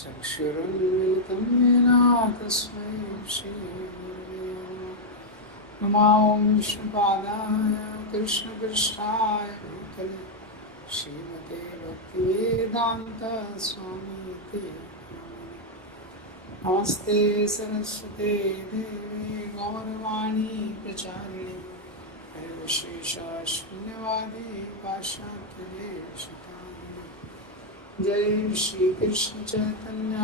चक्षुरुन्मिलितं येन तस्मै श्रीगुरवे नमः। नमामि विष्णुपादाय कृष्णपृष्ठाय भूतले श्रीमते भक्तिवेदान्तस्वामिते नमस्ते सरस्वते देवी गौरवाणी प्रचारिणे वैशेषशून्यवादी पाश्चात्यदेशतारिणे। जय श्री कृष्ण चैतन्य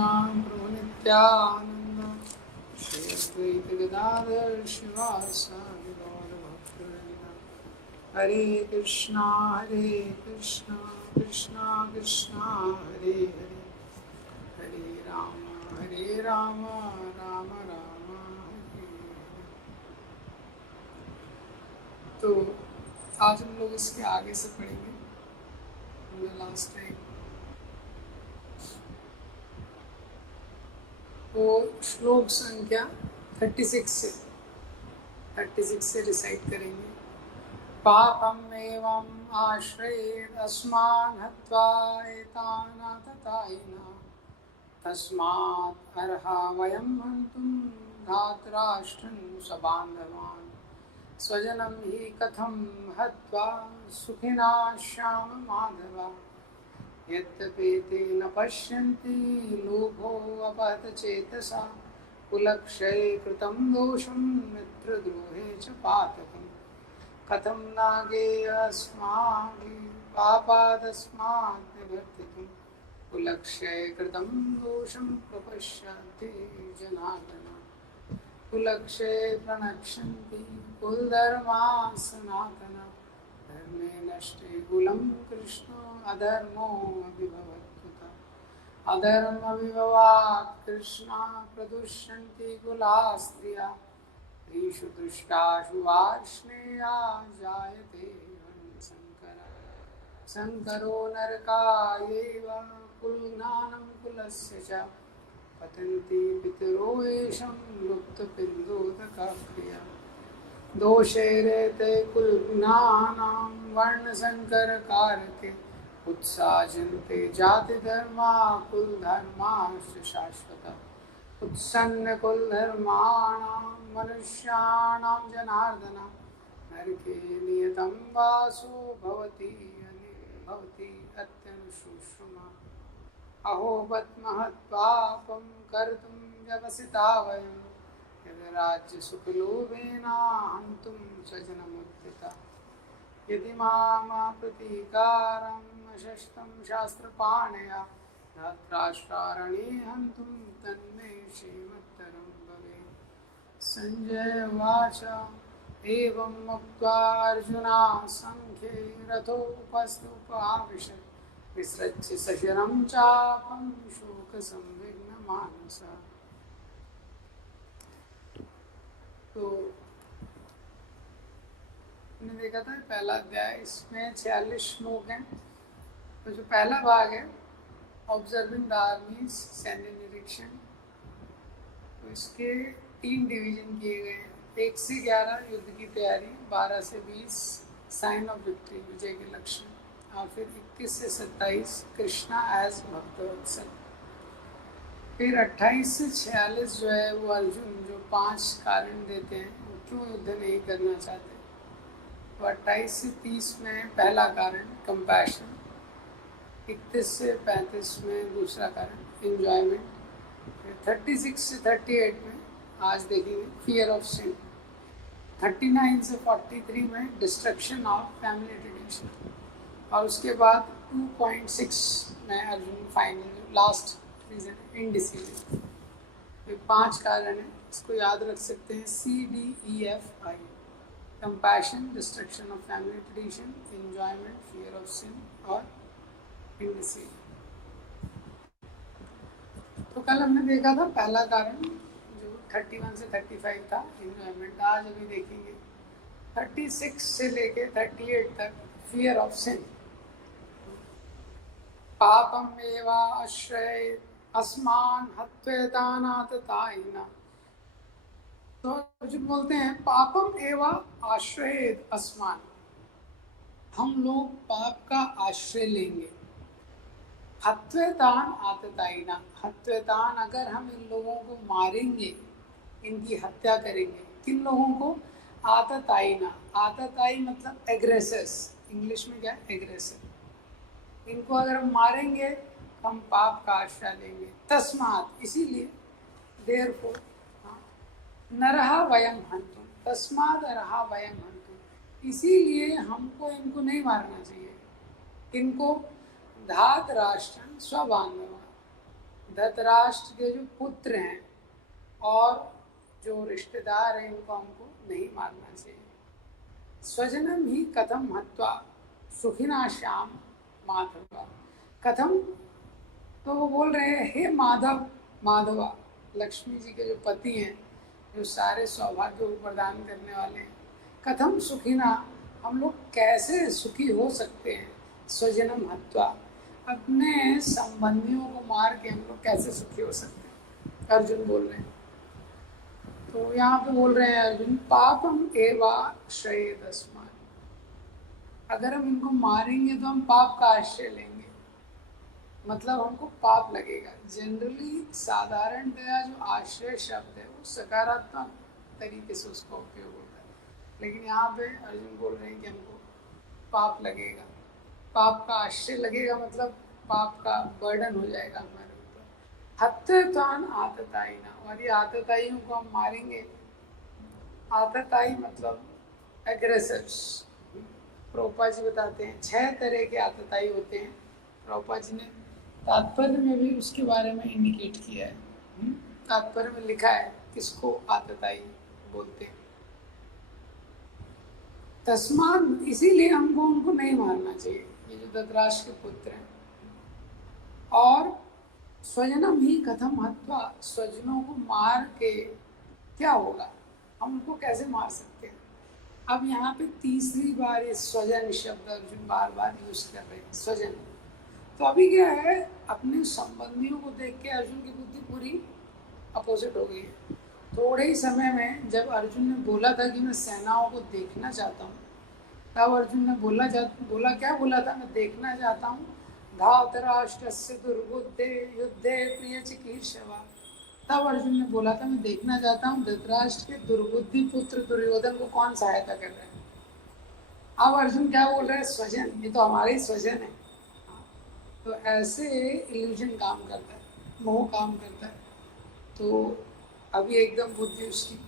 प्रभु नित्यानंद श्री अद्वैत गदाधर शिवासादि गौर भक्तवृंद। हरे कृष्णा कृष्णा कृष्णा हरे हरे, हरे राम राम राम हरे हरे। तो आज हम लोग इसके आगे से पढ़ेंगे। लास्ट टाइम वो श्लोक संख्या 36 से रिसाइट करेंगे। पापम एवं आश्रयेद अस्मान् हत्वा एतानाततायिना तस्मात् अर्हा वयं हन्तुं धातराष्ट्रं स्वबान्धवान् स्वजनं हि कथं हत्वा सुखिना श्याम माधवा यद्यपि न पश्यन्ति लोभो अपहत चेतसा कुलक्षये कृतं दोषं मित्रद्रोहे च पातकं कथं नागेयस्माभिः पापादस्मात् निवर्तितुं कुलक्षये कृतं दोषं प्रपश्यन्ति जनार्दन कुलक्षये प्रणश्यन्ति कुलधर्मा सनातना धर्मे नष्टे कुलं कृष्ण अधर्मो विभवत्युता अधर्म विभवात् कृष्णा प्रदुष्यन्ति कुला स्त्रिया स्त्रीषु दुष्टाषु वार्ष्णेया जायते शङ्कर शङ्करो नरकायैव कुलज्ञानं कुलस्य च पतन्ति पितरो येषां लुप्तपिण्डोदकः क्रिया दोषे रेते कुलज्ञानां वर्णसंकरकारके उत्साजन्ते जातिधर्मा कुलधर्माश्च शाश्वता उत्सन्न कुलधर्माणां मनुष्याणां जनार्दन नरके नियतं वासो भवति अत्यनुशुश्रुमा अहो बत महत्पापं कर्तुं व्यवसिता वयं राज्यसुखलोभेना हन्तुं स्वजनमुत्थिता यदि मां प्रतीकारम् अशस्तं शास्त्रपाणया धात्राष्ट्रारणे हन्तुं तन्मे श्रीमत्तरं भवेत्। संजय उवाच एवं मुक्त्वा अर्जुना संख्ये रथोपस्थुपाविशत् विसृज्य सशरं चापं शोकसंविघ्नमानसः। तो हमने देखा था पहला अध्याय, इसमें 46 श्लोक हैं। तो जो पहला भाग है ऑब्जर्विंग द आर्मीज, सैन्य निरीक्षण, तो इसके 3 डिवीजन किए गए हैं। 1 से 11 युद्ध की तैयारी, 12 से 20 साइन ऑफ विक्ट्री, विजय के लक्षण, और फिर 21 से 27 कृष्णा एज भक्तवत्सल। फिर 28 से 46 जो है वो अर्जुन जो 5 कारण देते हैं वो क्यों युद्ध नहीं करना चाहते। तो 28 से 30 में पहला कारण कंपैशन, 31 से 35 में दूसरा कारण एंजॉयमेंट, फिर 36 से 38 में आज देखेंगे फियर ऑफ सिन, 39 से 43 में डिस्ट्रक्शन ऑफ फैमिली ट्रेडिशन, और उसके बाद 2.6 में Arjun final last reason indecision. तो 5 कारण है, इसको याद रख सकते हैं CDEFI: compassion, destruction of family tradition, enjoyment, fear of sin और इनडिसीजन। तो कल हमने देखा था पहला कारण जो 31 से 35 था एंजॉयमेंट। आज अभी देखेंगे 36 से लेके 38 तक फियर ऑफ सिन। पापम एवा आश्रय अस्मान हत्वेतानाततायिना। तो अर्जुन बोलते हैं पापम एवा आश्रय अस्मान, हम लोग पाप का आश्रय लेंगे। हत्वेतान आततायिना, हत्वेतान अगर हम इन लोगों को मारेंगे, इनकी हत्या करेंगे, किन लोगों को? आततायिना, आततायी मतलब एग्रेसर्स, इंग्लिश में क्या है? एग्रेसर। इनको अगर हम मारेंगे तो हम पाप का आश्रय लेंगे। तस्मात्, इसीलिए, देयरफॉर, नरहा वयम हंतुम, तस्मात् नरहा वयम हंतुम, इसीलिए हमको इनको नहीं मारना चाहिए। किनको? धातराष्ट्रं स्वबांधवा, धृतराष्ट्र के जो पुत्र हैं और जो रिश्तेदार हैं, इनको हमको नहीं मारना चाहिए। स्वजनम ही कथम हत्वा सुखिना श्याम माधवा, कथम, तो वो बोल रहे हैं हे माधव, माधवा, लक्ष्मी जी के जो पति हैं, जो सारे सौभाग्य को प्रदान करने वाले हैं, कथम सुखिना, हम लोग कैसे सुखी हो सकते हैं? स्वजनम हत्वा, अपने संबंधियों को मार के हम लोग कैसे सुखी हो सकते हैं? अर्जुन बोल रहे हैं। तो यहाँ पे बोल रहे हैं अर्जुन, पापम एवा श्रेयदस्मान, अगर हम इनको मारेंगे तो हम पाप का आश्रय लेंगे, मतलब हमको पाप लगेगा। जनरली साधारणतया जो आश्रय शब्द है वो सकारात्मक तरीके से उसका उपयोग होता है, लेकिन यहाँ पे अर्जुन बोल रहे हैं कि हमको पाप लगेगा। पाप का आश्रय लगेगा मतलब पाप का बर्डन हो जाएगा हमारे ऊपर। हत्यान आततायिना, और ये आतताइयों को हम मारेंगे। आतताई मतलब एग्रेसर्स। प्रभुपाद जी बताते हैं 6 तरह के आतताई होते हैं। प्रभुपाद जी ने तात्पर्य में भी उसके बारे में इंडिकेट किया है। तात्पर्य में लिखा है किसको आतताई बोलते हैं। तस्मात्, इसीलिए हमको उनको नहीं मारना चाहिए, ये जो धृतराष्ट्र के पुत्र हैं। और स्वजनम ही कथम हत्वा, स्वजनों को मार के क्या होगा? हम उनको कैसे मार सकते हैं? अब यहाँ पे तीसरी बार ये स्वजन शब्द अर्जुन बार बार यूज कर रहे हैं, स्वजन। तो अभी क्या है, अपने संबंधियों को देख के अर्जुन की बुद्धि पूरी अपोजिट हो गई है। थोड़े ही समय में जब अर्जुन ने बोला था कि मैं सेनाओं को देखना चाहता हूँ, तब अर्जुन ने बोला क्या बोला था? मैं देखना चाहता हूँ धातराष्ट्रस्य दुर्बुद्धे युद्धे प्रिय चिकीर्षवा। तब अर्जुन ने बोला था मैं देखना चाहता हूँ धृतराष्ट्र के दुर्बुद्धि पुत्र दुर्योधन को कौन सहायता कर रहे हैं। अब अर्जुन क्या बोल रहे हैं? स्वजन, ये तो हमारे ही स्वजन है। तो ऐसे इल्यूजन काम करता है, मोह काम करता है। तो अभी एकदम बुद्धि उसकी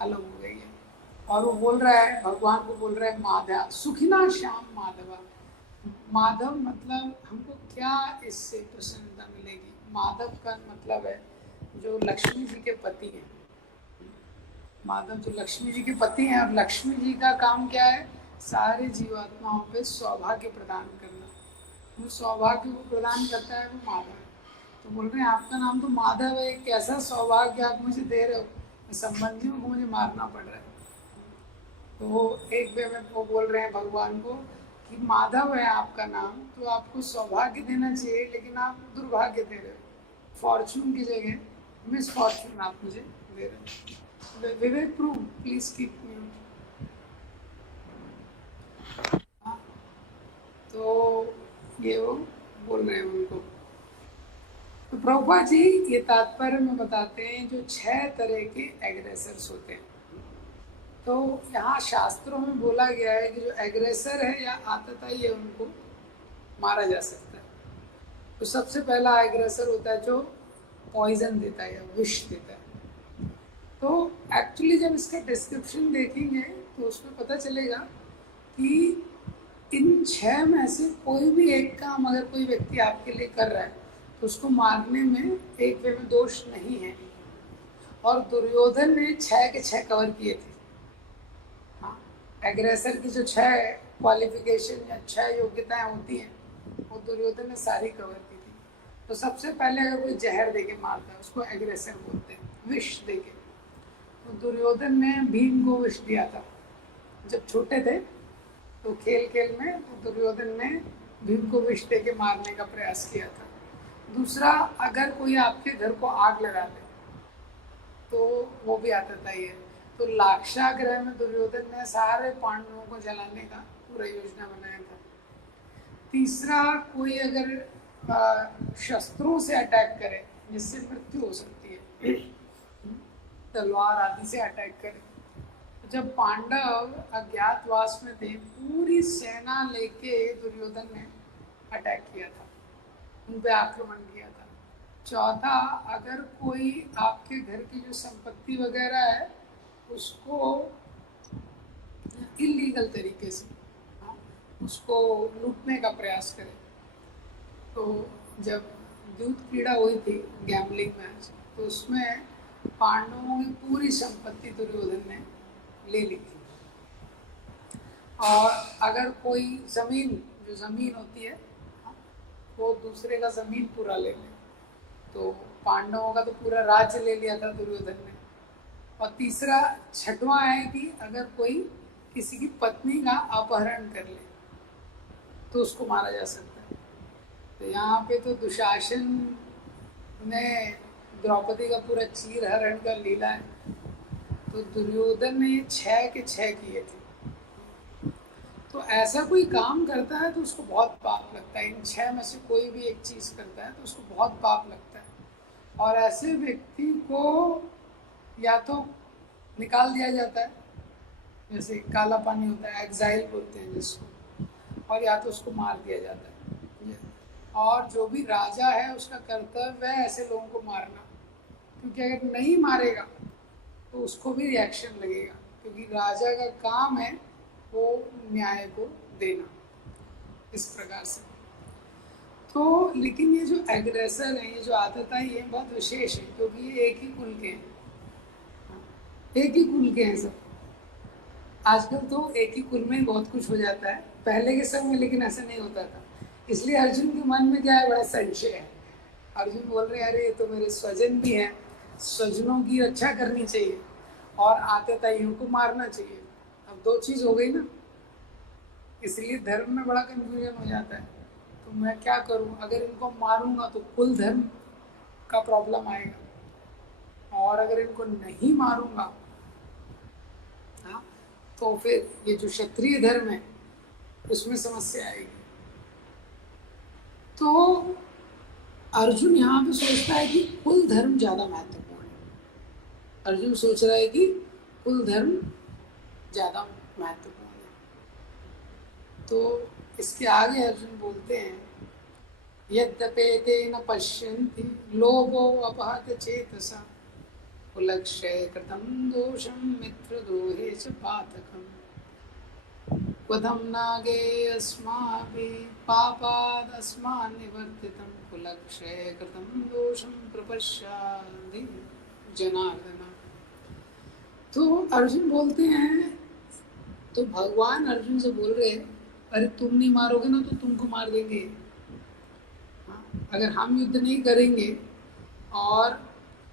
अलग हो गई है, और वो बोल रहा है, भगवान को बोल रहा है माधव, सुखिना श्याम माधवा। माधव मतलब हमको क्या इससे प्रसन्नता मिलेगी? माधव का मतलब है जो लक्ष्मी जी के पति हैं। माधव जो लक्ष्मी जी के पति हैं, और लक्ष्मी जी का काम क्या है? सारे जीवात्माओं पे सौभाग्य प्रदान करना। वो सौभाग्य को प्रदान करता है वो माधव है। तो बोल रहे हैं आपका नाम तो माधव है, कैसा सौभाग्य आप मुझे दे रहे हो? संबंधियों को मुझे मारना पड़ रहा है। तो वो एक वे में वो बोल रहे हैं भगवान को कि माधव है आपका नाम, तो आपको सौभाग्य देना चाहिए, लेकिन आप दुर्भाग्य दे रहे हो। फॉर्चून की जगह मिस फॉर्चून आप मुझे दे रहे हो। विवेक प्रूव, प्लीज कीप म्यूट। तो ये वो बोल रहे हैं उनको। तो प्रभुपाद जी ये तात्पर्य में बताते हैं जो 6 तरह के एग्रेसर्स होते हैं। तो यहाँ शास्त्रों में बोला गया है कि जो एग्रेसर है या आतताई है उनको मारा जा सकता है। तो सबसे पहला एग्रेसर होता है जो पॉइजन देता है या विष देता है। तो एक्चुअली जब इसका डिस्क्रिप्शन देखेंगे तो उसमें पता चलेगा कि इन 6 में से कोई भी एक काम अगर कोई व्यक्ति आपके लिए कर रहा है तो उसको मारने में एक वे में दोष नहीं है। और दुर्योधन ने 6 के 6 कवर किए थे। हाँ, एग्रेसर की जो 6 क्वालिफिकेशन या 6 योग्यताएं होती हैं वो दुर्योधन ने सारी कवर की थी। तो सबसे पहले अगर कोई जहर देके मारता है उसको एग्रेसर बोलते हैं, विष देके। तो दुर्योधन ने भीम को विष दिया था जब छोटे थे। तो खेल खेल में दुर्योधन ने भीम को विष दे के मारने का प्रयास किया था। दूसरा, अगर कोई आपके घर को आग लगा दे तो वो भी आतताई है। तो लाक्षागृह में दुर्योधन ने सारे पांडवों को जलाने का पूरा योजना बनाया था। तीसरा, कोई अगर शस्त्रों से अटैक करे जिससे मृत्यु हो सकती है, तलवार आदि से अटैक करे। जब पांडव अज्ञातवास में थे, पूरी सेना लेके दुर्योधन ने अटैक किया था, उन पे आक्रमण किया था। चौथा, अगर कोई आपके घर की जो संपत्ति वगैरह है उसको इलीगल तरीके से उसको लूटने का प्रयास करे, तो जब दूध क्रीड़ा हुई थी गैम्बलिंग मैच, तो उसमें पांडवों की पूरी संपत्ति दुर्योधन ने ले ली थी। और अगर कोई जमीन, जो जमीन होती है वो दूसरे का जमीन पूरा ले ले, तो पांडवों का तो पूरा राज्य ले लिया था दुर्योधन ने। और तीसरा, छठवां है कि अगर कोई किसी की पत्नी का अपहरण कर ले तो उसको मारा जा सकता है। तो यहाँ पे तो दुशासन ने द्रौपदी का पूरा चीर हरण कर लीला है, तो दुर्योधन ने 6 के 6 किए थे। तो ऐसा कोई काम करता है तो उसको बहुत पाप लगता है। इन 6 में से कोई भी एक चीज़ करता है तो उसको बहुत पाप लगता है। और ऐसे व्यक्ति को या तो निकाल दिया जाता है, जैसे काला पानी होता है, एग्जाइल बोलते हैं जिसको, और या तो उसको मार दिया जाता है। और जो भी राजा है उसका कर्तव्य है ऐसे लोगों को मारना, क्योंकि अगर नहीं मारेगा तो उसको भी रिएक्शन लगेगा, क्योंकि राजा का काम है वो न्याय को देना, इस प्रकार से। तो लेकिन ये जो एग्रेसर हैं, ये जो आतताई है, बहुत विशेष है, क्योंकि ये एक ही कुल के हैं, एक ही कुल के हैं सब। आजकल तो एक ही कुल में बहुत कुछ हो जाता है, पहले के समय में लेकिन ऐसा नहीं होता था। इसलिए अर्जुन के मन में क्या है, बड़ा संशय है। अर्जुन बोल रहे हैं अरे ये तो मेरे स्वजन भी हैं, स्वजनों की रक्षा करनी चाहिए और आतताइयों को मारना चाहिए। अब दो चीज़ हो गई ना, इसलिए धर्म में बड़ा कन्फ्यूजन हो जाता है। तो मैं क्या करूं, अगर इनको मारूंगा तो कुल धर्म का प्रॉब्लम आएगा, और अगर इनको नहीं मारूंगा तो फिर ये जो क्षत्रिय धर्म है उसमें समस्या आएगी। तो अर्जुन यहाँ पे सोचता है कि कुल धर्म ज़्यादा महत्वपूर्ण है। अर्जुन सोच रहा है कि कुल धर्म ज़्यादा महत्वपूर्ण है। तो इसके आगे अर्जुन बोलते हैं, यद्यपेतेन पश्यन्ति लोभो अपहत चेतसा कुलक्षय कृतं दोषं मित्रद्रोहे च पातकम् क्वथं नागे अस्माभिः पापादस्मान् निवर्तितं कुलक्षय कृतं दोषं प्रपश्यामि जनार्दन। तो अर्जुन बोलते हैं, तो भगवान अर्जुन से बोल रहे हैं, अरे तुम नहीं मारोगे ना तो तुमको मार देंगे। अगर हम युद्ध नहीं करेंगे और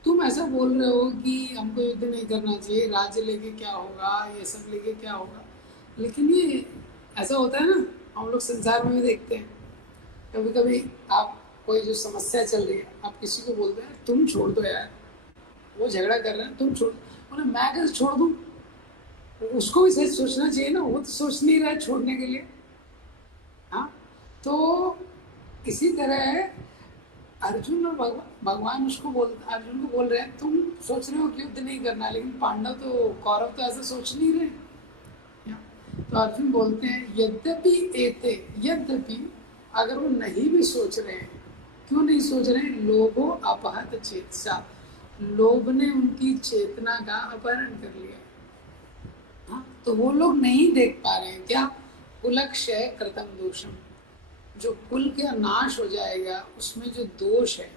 तुम ऐसा बोल रहे हो कि हमको युद्ध नहीं करना चाहिए, राज्य लेके क्या होगा, ये सब लेके क्या होगा। लेकिन ये ऐसा होता है ना, हम लोग संसार में भी देखते हैं, कभी कभी आप कोई जो समस्या चल रही है, आप किसी को बोलते हैं तुम छोड़ दो यार, वो झगड़ा कर रहे हैं, तुम छोड़, बोले मैं कैसे छोड़ दूँ, उसको भी सही सोचना चाहिए ना, वो तो सोच नहीं रहा है छोड़ने के लिए। हाँ, तो इसी तरह अर्जुन और भगवान अर्जुन को बोल रहे हैं, तुम सोच रहे हो कि युद्ध नहीं करना, लेकिन पांडव तो, कौरव तो ऐसा सोच नहीं रहे। तो अर्जुन बोलते हैं, यद्यपि अगर वो नहीं भी सोच रहे हैं, क्यों नहीं सोच रहे हैं, लोभो अपहत चेतसा, लोभ ने उनकी चेतना का अपहरण कर लिया। हाँ, तो वो लोग नहीं देख पा रहे हैं क्या, कुलक्षय कृतं दोषम, जो कुल के नाश हो जाएगा उसमें जो दोष है,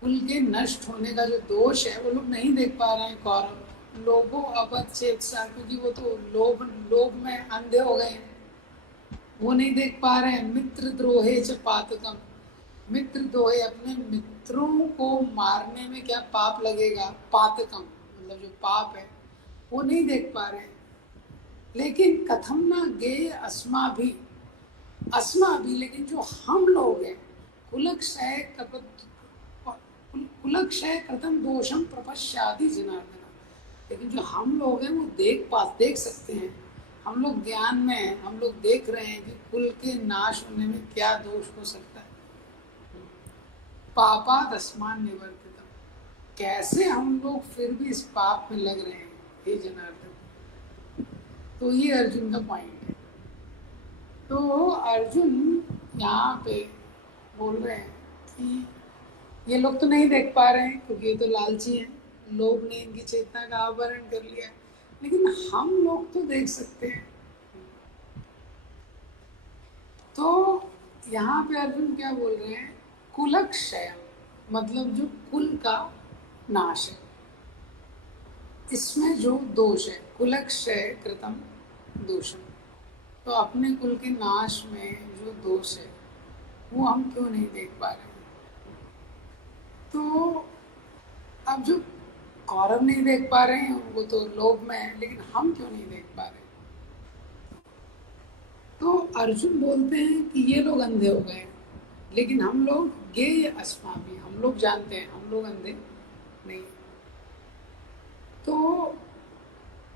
कुल के नष्ट होने का जो दोष है, वो लोग नहीं देख पा रहे हैं कौरव। लोभो अपहत चेतसा, क्योंकि वो तो लोभ में अंधे हो गए हैं, वो नहीं देख पा रहे हैं। मित्र द्रोहे च पातकम, मित्र द्रोहे, अपने मित्रों को मारने में क्या पाप लगेगा, पातकम मतलब जो पाप है वो नहीं देख पा रहे हैं। लेकिन कथम ना गे अस्मा भी, लेकिन जो हम लोग हैं, कुलक्षय कृतं दोषम प्रपश्यादि जनार्दन, लेकिन जो हम लोग हैं वो देख सकते हैं, हम लोग ज्ञान में हैं, हम लोग देख रहे हैं कि कुल के नाश होने में क्या दोष हो सकता है। पापा तस्मान निवर्तितम, कैसे हम लोग फिर भी इस पाप में लग रहे हैं हे जनार्दन। तो ये अर्जुन का पॉइंट है। तो अर्जुन यहाँ पे बोल रहे हैं कि ये लोग तो नहीं देख पा रहे हैं क्योंकि ये तो लालची हैं, लोग ने इनकी चेतना का आवरण कर लिया है, लेकिन हम लोग तो देख सकते हैं। तो यहाँ पे अर्जुन क्या बोल रहे हैं, कुलक्षय, मतलब जो कुल का नाश है, इसमें जो दोष है, कुलक्षय कृतम दोषम, तो अपने कुल के नाश में जो दोष है वो हम क्यों नहीं देख पा रहे हैं। तो अब जो कौरव नहीं देख पा रहे हैं वो तो लोभ में है, लेकिन हम क्यों नहीं देख पा रहे। तो अर्जुन बोलते हैं कि ये लोग अंधे हो गए, लेकिन हम लोग गेय अस्माभि, हम लोग जानते हैं हम लोग अंधे नहीं। तो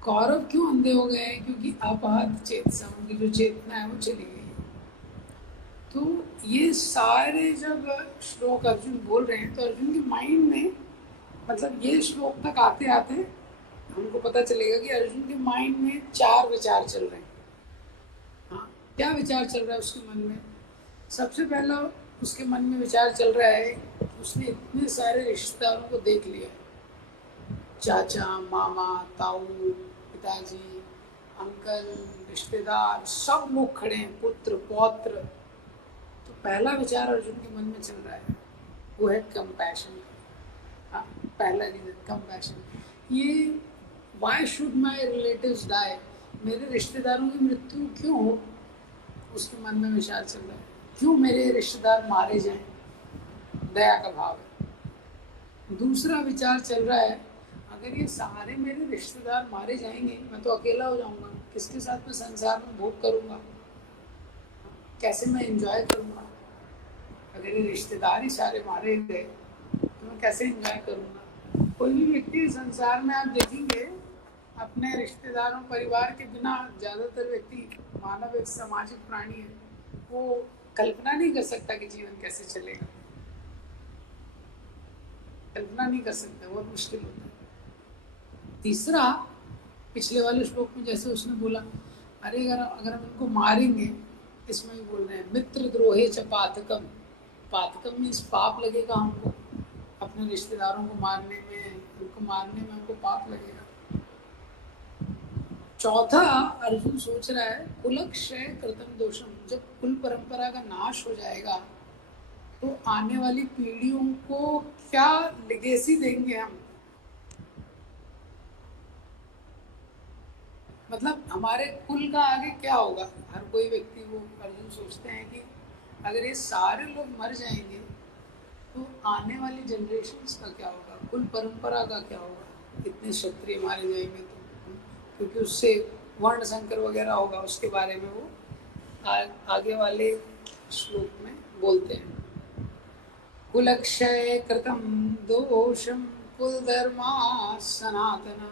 कौरव क्यों अंधे हो गए हैं, क्योंकि अपहत चेतसा, उनकी जो चेतना है वो चली गई। तो ये सारे जब श्लोक अर्जुन बोल रहे हैं तो अर्जुन के माइंड में, मतलब ये श्लोक तक आते आते हमको पता चलेगा कि अर्जुन के माइंड में 4 विचार चल रहे हैं। हाँ, क्या विचार चल रहा है उसके मन में? सबसे पहला उसके मन में विचार चल रहा है, उसने इतने सारे रिश्तेदारों को देख लिया, चाचा, मामा, ताऊ, पिताजी, अंकल, रिश्तेदार, सब लोग खड़े हैं, पुत्र पौत्र। तो पहला विचार अर्जुन के मन में चल रहा है वो है कंपैशन। हाँ, पहला रीजन कंपैशन। ये why should my relatives die, मेरे रिश्तेदारों की मृत्यु क्यों हो, उसके मन में विचार चल रहा है, क्यों मेरे रिश्तेदार मारे जाएं, दया का भाव है। दूसरा विचार चल रहा है, अगर ये सारे मेरे रिश्तेदार मारे जाएंगे मैं तो अकेला हो जाऊंगा, किसके साथ मैं संसार में भोग करूंगा, कैसे मैं एंजॉय करूंगा। अगर ये रिश्तेदार ही सारे मारे गए तो मैं कैसे एंजॉय करूंगा। कोई भी व्यक्ति संसार में आप देखेंगे अपने रिश्तेदारों परिवार के बिना, ज़्यादातर व्यक्ति, मानव एक सामाजिक प्राणी है, वो कल्पना नहीं कर सकता कि जीवन कैसे चलेगा, कल्पना नहीं कर सकता, बहुत मुश्किल होता है। तीसरा, पिछले वाले श्लोक में जैसे उसने बोला, अरे अगर हम उनको मारेंगे, इसमें भी बोल रहे हैं मित्र द्रोहे च पातकम, पातकम में इस पाप लगेगा हमको, अपने रिश्तेदारों को मारने में, उनको मारने में हमको पाप लगेगा। चौथा, अर्जुन सोच रहा है कुलक्षय कृतम दोषम, जब कुल परंपरा का नाश हो जाएगा तो आने वाली पीढ़ियों को क्या लेगेसी देंगे हम, मतलब हमारे कुल का आगे क्या होगा। हर कोई व्यक्ति, वो अर्जुन सोचते हैं कि अगर ये सारे लोग मर जाएंगे तो आने वाली जनरेशन्स का क्या होगा, कुल परंपरा का क्या होगा, इतने क्षत्रिय मारे जाएंगे तो, क्योंकि उससे वर्ण संकर वगैरह होगा, उसके बारे में वो आगे वाले श्लोक में बोलते हैं। कुलक्षय कृतम दोषम कुल धर्मा सनातना,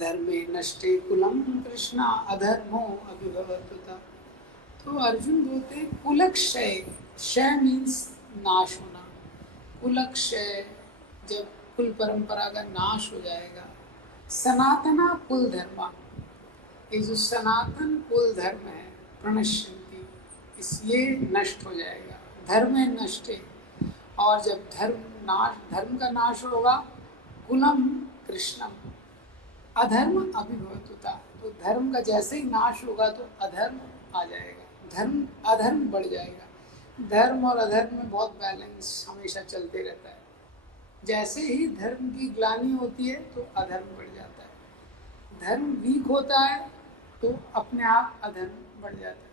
धर्मे नष्टे कुलम कृष्णा अधर्मो अभिभवतुता। तो अर्जुन बोलते हैं कुलक्षय, क्षय मीन्स नाश होना, कुलक्षय जब कुल परंपरा का नाश हो जाएगा, सनातना कुल धर्मा, ये जो सनातन कुल धर्म है, प्रणश्यन्ति, ये नष्ट हो जाएगा, धर्म नष्टे, और जब धर्म का नाश होगा, कुलम कृष्णम, अधर्म अभिभवतुता, तो धर्म का जैसे ही नाश होगा तो अधर्म आ जाएगा, धर्म अधर्म बढ़ जाएगा। धर्म और अधर्म में बहुत बैलेंस हमेशा चलते रहता है, जैसे ही धर्म की ग्लानि होती है तो अधर्म बढ़ जाता है, धर्म वीक होता है तो अपने आप अधर्म बढ़ जाता है।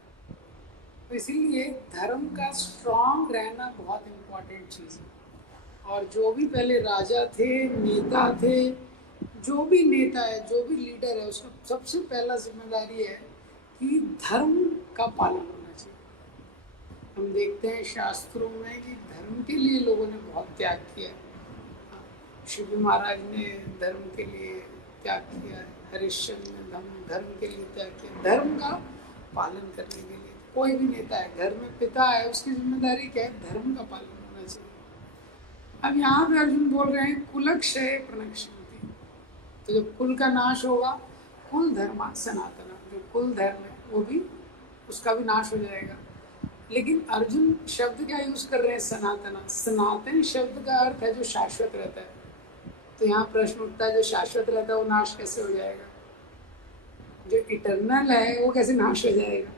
तो इसीलिए धर्म का स्ट्रॉन्ग रहना बहुत इम्पोर्टेंट चीज़ है। और जो भी पहले राजा थे, नेता थे, जो भी नेता है, जो भी लीडर है, उसका सबसे पहला जिम्मेदारी है कि धर्म का पालन होना चाहिए। हम देखते हैं शास्त्रों में कि धर्म के लिए लोगों ने बहुत त्याग किया है। शिव महाराज ने धर्म के लिए त्याग किया है, हरिश्चंद्र ने धर्म के लिए त्याग किया। धर्म का पालन करने के लिए कोई भी नेता है, घर में पिता है, उसकी जिम्मेदारी क्या है, धर्म का पालन होना चाहिए। अब यहाँ पे अर्जुन बोल रहे हैं कुलक्षय प्रणश्यन्ति, तो जब कुल का नाश होगा, कुल धर्म सनातन, जो कुल धर्म है वो भी, उसका भी नाश हो जाएगा। लेकिन अर्जुन शब्द क्या यूज कर रहे हैं? सनातन। सनातन शब्द का अर्थ है जो शाश्वत रहता है। तो यहाँ प्रश्न उठता है, जो शाश्वत रहता है वो नाश कैसे हो जाएगा? जो इटर्नल है वो कैसे नाश हो जाएगा?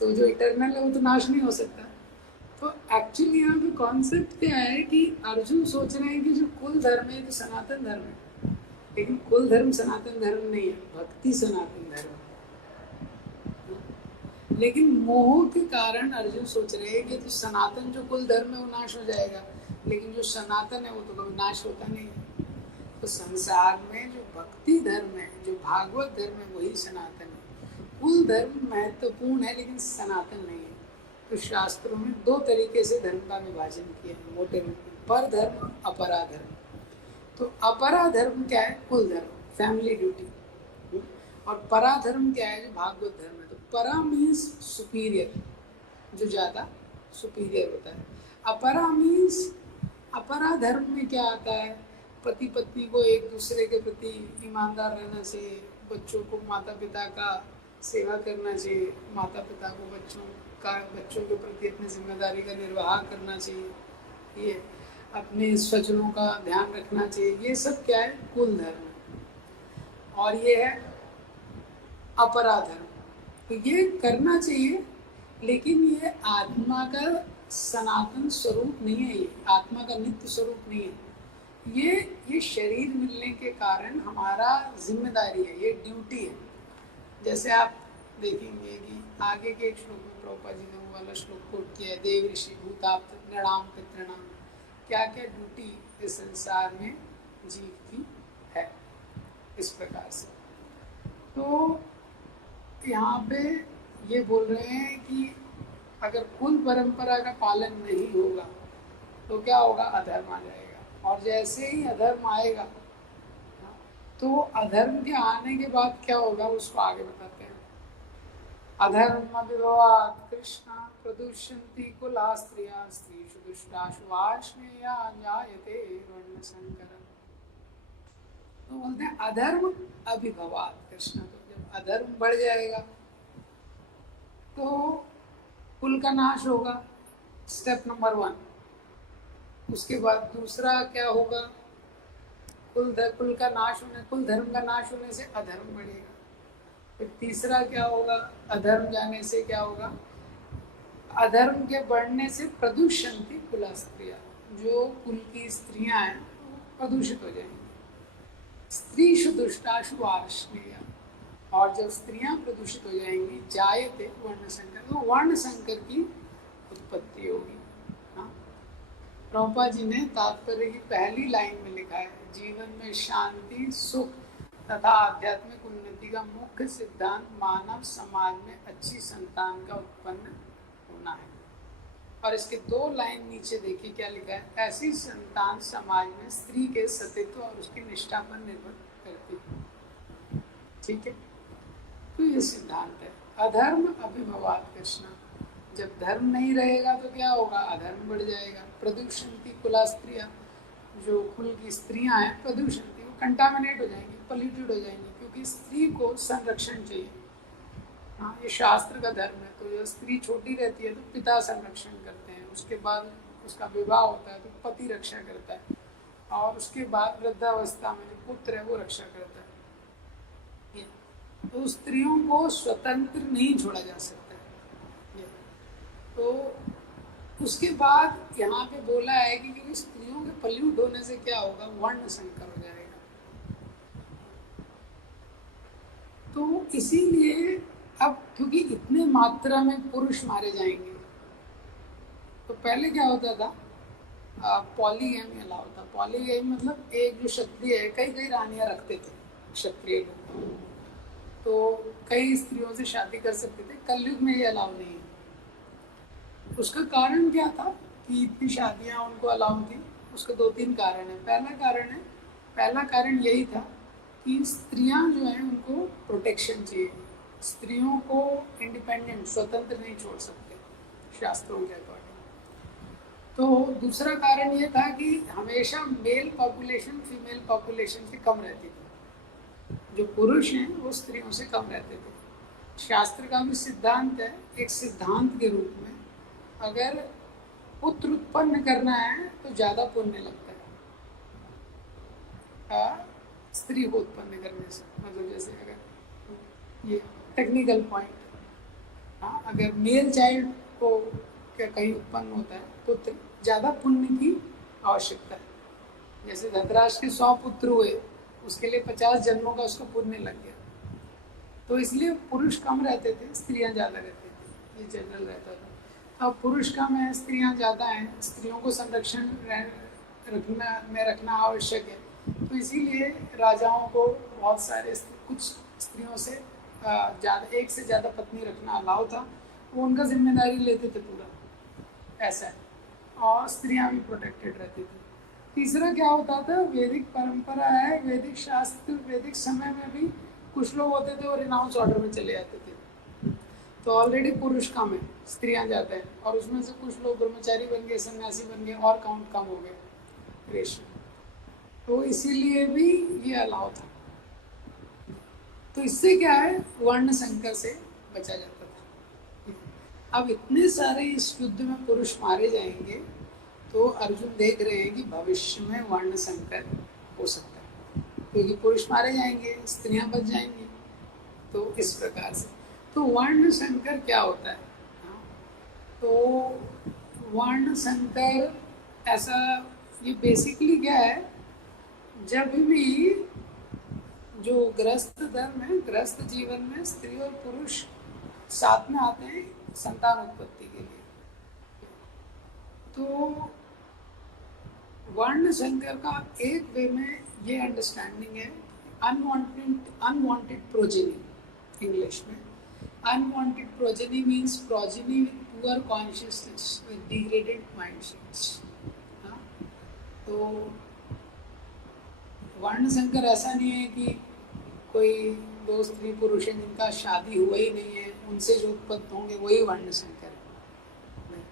तो जो इटर्नल है वो तो नाश नहीं हो सकता। तो एक्चुअली यहाँ पे कॉन्सेप्ट क्या है कि अर्जुन सोच रहे हैं कि जो कुल धर्म है तो सनातन धर्म है, लेकिन कुल धर्म सनातन धर्म नहीं है, भक्ति सनातन धर्म है। लेकिन मोह के कारण अर्जुन सोच रहे हैं कि तो सनातन जो कुल धर्म है वो नाश हो जाएगा, लेकिन जो सनातन है वो तो कभी नाश होता नहीं है। तो संसार में जो भक्ति धर्म है, जो भागवत धर्म है, वही सनातन है। कुल धर्म महत्वपूर्ण है लेकिन सनातन नहीं है। तो शास्त्रों में दो तरीके से धर्म का विभाजन किया है मोटे रूप में, पर धर्म, अपरा धर्म। तो अपरा धर्म क्या है? कुल धर्म, फैमिली ड्यूटी। और परा धर्म क्या है? जो भागवत धर्म है। तो परा मीन्स सुपीरियर, जो ज़्यादा सुपीरियर होता है। अपरा मीन्स, अपरा धर्म में क्या आता है? पति पत्नी को एक दूसरे के प्रति ईमानदार रहना चाहिए, बच्चों को माता पिता का सेवा करना चाहिए, माता पिता को बच्चों के प्रति अपनी जिम्मेदारी का निर्वाह करना चाहिए, ये अपने स्वजनों का ध्यान रखना चाहिए। ये सब क्या है? कुल धर्म। और ये है अपरा धर्म। तो ये करना चाहिए, लेकिन ये आत्मा का सनातन स्वरूप नहीं है, ये आत्मा का नित्य स्वरूप नहीं है। ये शरीर मिलने के कारण हमारा जिम्मेदारी है, ये ड्यूटी है। जैसे आप देखेंगे कि आगे के एक श्लोक में प्रभुपाद जी ने वो वाला श्लोक कोट किया है, देव ऋषि भूताप्त नृणाम पितृणाम, क्या क्या ड्यूटी इस संसार में जीव की है, इस प्रकार से। तो यहाँ पे ये बोल रहे हैं कि अगर कुल परंपरा का पालन नहीं होगा तो क्या होगा? अधर्म आ जाएगा। और जैसे ही अधर्म आएगा तो अधर्म के आने के बाद क्या होगा उसको आगे बताते हैं। अधर्म विभवात् कृष्ण प्रदुष्यन्ति कुला स्त्रिया स्त्रीषु दुष्टाषु वार्ष्णेया जायते वर्णशंकर। तो बोलते हैं अधर्म अभिभवात् कृष्ण, तो जब अधर्म बढ़ जाएगा तो कुल का नाश होगा, स्टेप नंबर 1। उसके बाद दूसरा क्या होगा? कुल का नाश होने, कुल धर्म का नाश होने से अधर्म बढ़ेगा। फिर तीसरा क्या होगा? अधर्म जाने से क्या होगा? अधर्म के बढ़ने से प्रदूषंति कुला स्त्रिया, जो कुल की स्त्रियां हैं प्रदूषित हो जाएंगी। स्त्रीषु दुष्टाषु वार्ष्णेय, और जब स्त्रियां प्रदूषित हो जाएंगी, जायते वर्ण संकर, तो वर्ण संकर की उत्पत्ति होगी। प्रभुपाद जी ने तात्पर्य की पहली लाइन में लिखा है, जीवन में शांति, सुख तथा आध्यात्मिक उन्नति का मुख्य सिद्धांत मानव समाज में अच्छी संतान का उत्पन्न होना है। और इसके 2 लाइन नीचे देखिए क्या लिखा है, ऐसी संतान समाज में स्त्री के सतीत्व और उसकी निष्ठा पर निर्भर करती है। ठीक है, तो ये सिद्धांत है। अधर्म अभिभवात् कृष्ण, जब धर्म नहीं रहेगा तो क्या होगा? अधर्म बढ़ जाएगा। प्रदूषंति कुला स्त्रियां, जो कुल की स्त्रियां हैं प्रदूषंति, वो कंटामिनेट हो जाएंगी, पॉल्यूटेड हो जाएंगी, क्योंकि स्त्री को संरक्षण चाहिए। हाँ, ये शास्त्र का धर्म है। तो जब स्त्री छोटी रहती है तो पिता संरक्षण करते हैं, उसके बाद उसका विवाह होता है तो पति रक्षा करता है, और उसके बाद वृद्धावस्था में जो पुत्र है वो रक्षा करता है। तो स्त्रियों को स्वतंत्र नहीं छोड़ा जा सकता है। तो उसके बाद यहाँ पे बोला है कि क्योंकि स्त्रियों के पल्यूट होने से क्या होगा? वर्ण संकर हो जाएगा। तो इसीलिए अब क्योंकि इतने मात्रा में पुरुष मारे जाएंगे, तो पहले क्या होता था? पॉलीगैमी अलाउ था। पॉलीगैमी मतलब एक जो क्षत्रिय है कई कई रानियां रखते थे क्षत्रिय लोग, तो कई स्त्रियों से शादी कर सकते थे। कलयुग में ये अलाउ नहीं है। उसका कारण क्या था कि इतनी शादियां उनको अलाउ थी? उसके 2-3 कारण है। पहला कारण यही था कि स्त्रियां जो हैं उनको प्रोटेक्शन चाहिए। स्त्रियों को इंडिपेंडेंट, स्वतंत्र नहीं छोड़ सकते शास्त्रों के अकॉर्डिंग। तो दूसरा कारण ये था कि हमेशा मेल पॉपुलेशन फीमेल पॉपुलेशन से कम रहती थी, जो पुरुष हैं वो स्त्रियों से कम रहते थे। शास्त्र का भी सिद्धांत है, एक सिद्धांत के रूप में, अगर पुत्र उत्पन्न करना है तो ज़्यादा पुण्य लगता है स्त्री को उत्पन्न करने से। मतलब जैसे अगर ये टेक्निकल पॉइंट, हाँ, अगर मेल चाइल्ड को क्या कहीं उत्पन्न होता है पुत्र, ज़्यादा पुण्य की आवश्यकता है। जैसे धतराष्ट्र के 100 पुत्र हुए, उसके लिए 50 जन्मों का उसका पुण्य लग गया। तो इसलिए पुरुष कम रहते थे, स्त्रियां ज़्यादा रहती थी, ये जनरल रहता था। अब पुरुष कम है, स्त्रियां ज़्यादा हैं, स्त्रियों को संरक्षण रखना आवश्यक है। तो इसीलिए राजाओं को बहुत सारे कुछ स्त्रियों से ज़्यादा, एक से ज़्यादा पत्नी रखना अलाउ था, वो उनका जिम्मेदारी लेते थे पूरा, ऐसा है। और स्त्रियां भी प्रोटेक्टेड रहती थी। तीसरा क्या होता था, वैदिक परंपरा है, वैदिक शास्त्र, वैदिक समय में भी कुछ लोग होते थे वो रिनाउंस ऑर्डर में चले जाते थे। तो ऑलरेडी पुरुष कम है, स्त्रियां ज़्यादा है, और उसमें से कुछ लोग ब्रह्मचारी बन गए, सन्यासी बन गए, और काउंट कम हो गए रेशियो। तो इसीलिए भी ये अलाउ था। तो इससे क्या है, वर्ण संकर से बचा जाता था। अब इतने सारे इस युद्ध में पुरुष मारे जाएंगे, तो अर्जुन देख रहे हैं कि भविष्य में वर्ण संकर हो सकता है, क्योंकि पुरुष मारे जाएंगे, स्त्रियां बच जाएंगी। तो इस प्रकार से तो वर्ण संकर क्या होता है? तो वर्ण संकर ऐसा, ये बेसिकली क्या है, जब भी जो ग्रस्त धर्म है, ग्रस्त जीवन में स्त्री और पुरुष साथ में आते हैं संतान उत्पत्ति के लिए। तो वर्ण संकर का एक वे में ये अंडरस्टैंडिंग है, अनवांटेड प्रोजेनी, इंग्लिश में unwanted progeny means progeny with poor consciousness, with degraded mindsets. तो वर्ण संकर ऐसा नहीं है कि कोई दो स्त्री पुरुष हैं जिनका शादी हुआ ही नहीं है, उनसे जो उत्पन्न होंगे वही वर्ण संकर है।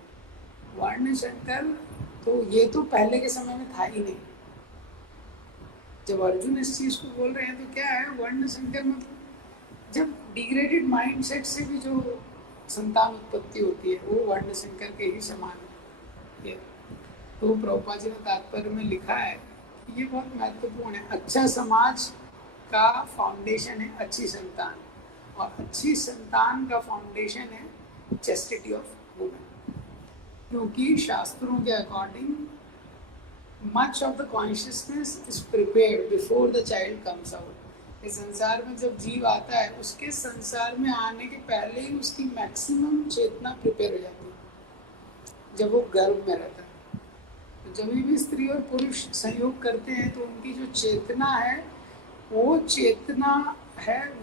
वर्ण संकर तो ये तो पहले के समय में था ही नहीं। जब अर्जुन इस चीज को बोल रहे हैं तो क्या है, वर्ण संकर मतलब जब डिग्रेडेड माइंडसेट से भी जो संतान उत्पत्ति होती है वो वर्ण संकर के ही समान है। तो प्रभुपाद जी ने तात्पर्य में लिखा है, ये बहुत महत्वपूर्ण है। अच्छा समाज का फाउंडेशन है अच्छी संतान, और अच्छी संतान का फाउंडेशन है चेस्टिटी ऑफ वुमेन, क्योंकि शास्त्रों के according much of the consciousness is prepared before the child comes out. इस संसार में जब जीव आता है, उसके संसार में आने के पहले ही उसकी मैक्सिमम चेतना प्रिपेयर हो जाती है जब वो गर्भ में रहता है। तो जब भी स्त्री और पुरुष संयोग करते हैं तो उनकी जो चेतना है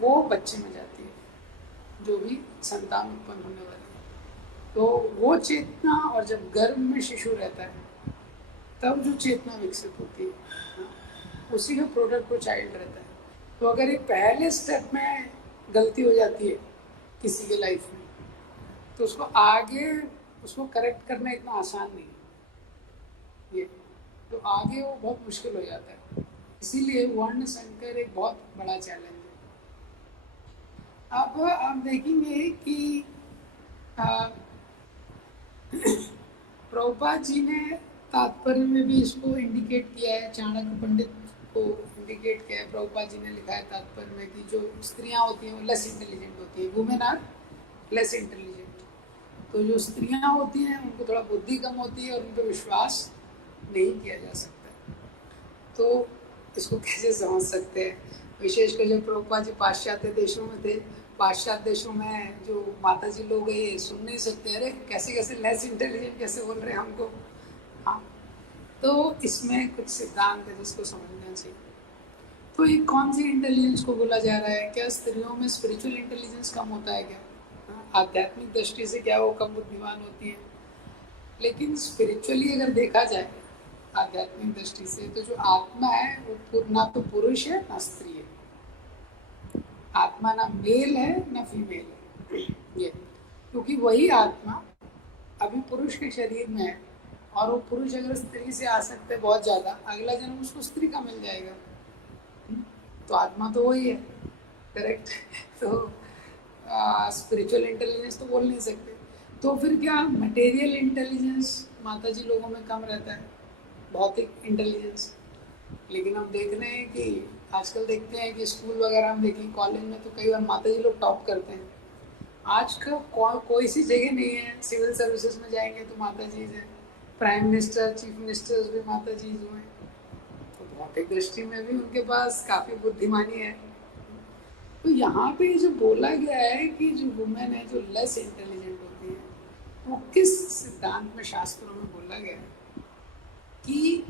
वो बच्चे में जाती है, जो भी संतान उत्पन्न होने वाली है। तो वो चेतना, और जब गर्भ में शिशु रहता है तब जो चेतना विकसित होती है, उसी का प्रोडक्ट वो चाइल्ड रहता है। तो अगर एक पहले स्टेप में गलती हो जाती है किसी के लाइफ में, तो उसको आगे उसको करेक्ट करना इतना आसान नहीं है ये, तो आगे वो बहुत मुश्किल हो जाता है। इसीलिए वर्ण संकर एक बहुत बड़ा चैलेंज है। अब आप देखेंगे कि प्रभुपाद जी ने तात्पर्य में भी इसको इंडिकेट किया है, चाणक्य पंडित को इंडिकेट किया है। प्रभुपाद जी ने लिखा है तात्पर्य में कि जो स्त्रियां होती हैं वो लेस इंटेलिजेंट होती है, वुमेन आर लेस इंटेलिजेंट। तो जो स्त्रियां होती हैं उनको थोड़ा बुद्धि कम होती है और उन पर विश्वास नहीं किया जा सकता। तो इसको कैसे समझ सकते हैं, विशेषकर जब प्रभुपाद जी पाश्चात्य देशों में थे, पाश्चात्य देशों में जो माता जी लोग हैं ये सुन नहीं सकते, अरे कैसे कैसे लेस इंटेलिजेंट कैसे बोल रहे हैं हमको। हाँ, तो इसमें कुछ सिद्धांत है जिसको समझना चाहिए। तो ये कौन सी इंटेलिजेंस को बोला जा रहा है? क्या स्त्रियों में स्पिरिचुअल इंटेलिजेंस कम होता है क्या? आध्यात्मिक दृष्टि से क्या वो कम बुद्धिमान होती है? लेकिन स्पिरिचुअली अगर देखा जाए आध्यात्मिक दृष्टि से, तो जो आत्मा है वो ना तो पुरुष है ना स्त्री है। आत्मा ना मेल है ना फीमेल है, ये क्योंकि वही आत्मा अभी पुरुष के शरीर में है और वो पुरुष अगर स्त्री से आसक्त है बहुत ज़्यादा, अगला जन्म उसको स्त्री का मिल जाएगा। तो आत्मा तो वही है, करेक्ट। तो स्पिरिचुअल इंटेलिजेंस तो बोल नहीं सकते। तो फिर क्या मटेरियल इंटेलिजेंस माता जी लोगों में कम रहता है, भौतिक इंटेलिजेंस। लेकिन हम देख रहे हैं कि आजकल देखते हैं कि स्कूल वगैरह हम देखें, कॉलेज में तो कई बार माता जी लोग टॉप करते हैं। आज का कोई सी जगह नहीं है, सिविल सर्विसेज में जाएंगे तो माता जी हैं, प्राइम मिनिस्टर चीफ मिनिस्टर्स भी माता जी जो हैं। तो भौतिक दृष्टि में भी उनके पास काफ़ी बुद्धिमानी है। तो यहाँ पे जो बोला गया है कि जो वुमेन है जो लेस इंटेलिजेंट होती है, वो किस सिद्धांत में शास्त्रों में बोला गया है कि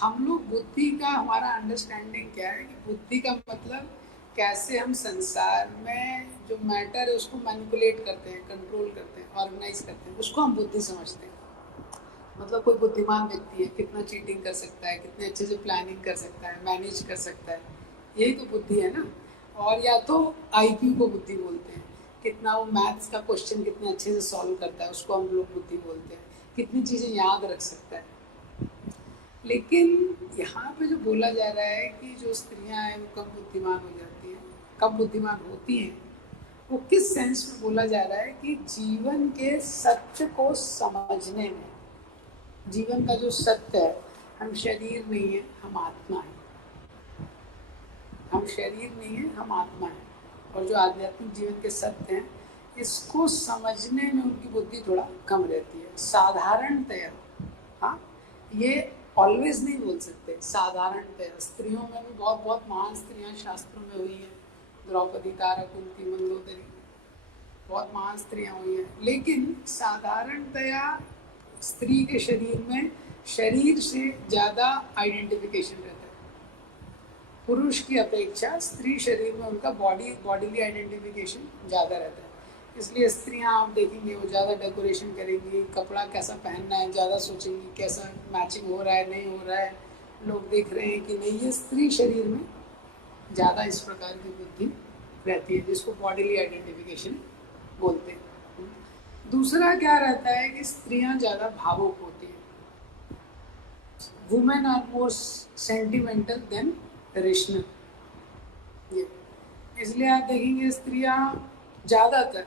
हम लोग बुद्धि का, हमारा अंडरस्टैंडिंग क्या है कि बुद्धि का मतलब कैसे हम संसार में जो मैटर है उसको मैनिपुलेट करते हैं, कंट्रोल करते हैं, ऑर्गेनाइज करते हैं, उसको हम बुद्धि समझते हैं। मतलब कोई बुद्धिमान व्यक्ति है, कितना चीटिंग कर सकता है, कितने अच्छे से प्लानिंग कर सकता है, मैनेज कर सकता है, यही तो बुद्धि है ना। और या तो आईक्यू को बुद्धि बोलते हैं, कितना वो मैथ्स का क्वेश्चन कितने अच्छे से सॉल्व करता है, उसको हम लोग बुद्धि बोलते हैं, कितनी चीज़ें याद रख सकता है। लेकिन यहाँ पे जो बोला जा रहा है कि जो स्त्रियाँ हैं वो कम बुद्धिमान हो जाती हैं, कम बुद्धिमान होती हैं, वो किस सेंस में बोला जा रहा है कि जीवन के सत्य को समझने में, जीवन का जो सत्य है, हम शरीर नहीं है, हम आत्मा है, हम शरीर नहीं है, हम आत्मा है, और जो आध्यात्मिक जीवन के सत्य हैं इसको समझने में उनकी बुद्धि थोड़ा कम रहती है साधारणतया। हाँ, ये ऑलवेज नहीं बोल सकते, साधारणतया। स्त्रियों में भी बहुत बहुत महान स्त्रियां शास्त्रों में हुई हैं, द्रौपदी, तारा, कुंती, मंदोदरी, बहुत महान स्त्रियां हुई हैं। लेकिन साधारणतया स्त्री के शरीर में शरीर से ज़्यादा आइडेंटिफिकेशन रहता है, पुरुष की अपेक्षा स्त्री शरीर में उनका बॉडीली आइडेंटिफिकेशन ज़्यादा रहता है। इसलिए स्त्रियां आप देखेंगे वो ज़्यादा डेकोरेशन करेंगी, कपड़ा कैसा पहनना है ज़्यादा सोचेंगी, कैसा मैचिंग हो रहा है नहीं हो रहा है, लोग देख रहे हैं कि नहीं, ये स्त्री शरीर में ज़्यादा इस प्रकार की बुद्धि रहती है, जिसको बॉडीली आइडेंटिफिकेशन बोलते हैं। दूसरा क्या रहता है कि स्त्रियां ज़्यादा भावुक होती हैं, women are more sentimental than rational. ये इसलिए आप देखेंगे स्त्रियां ज़्यादातर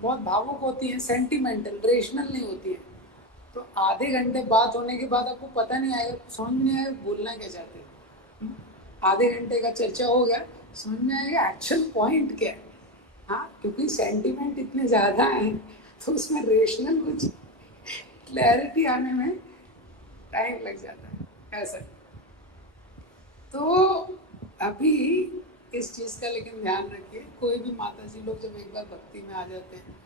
बहुत भावुक होती हैं, सेंटिमेंटल, रेशनल नहीं होती हैं। तो आधे घंटे बात होने के बाद आपको पता नहीं आएगा, समझ नहीं आएगा बोलना क्या चाहते हैं। आधे घंटे का चर्चा हो गया, समझ में आएगा एक्चुअल पॉइंट क्या है। हाँ, क्योंकि सेंटिमेंट इतने ज़्यादा हैं तो उसमें रेशनल कुछ क्लैरिटी आने में टाइम लग जाता है ऐसा। तो अभी इस चीज़ का लेकिन ध्यान रखिए, कोई भी माता जी लोग जब एक बार भक्ति में आ जाते हैं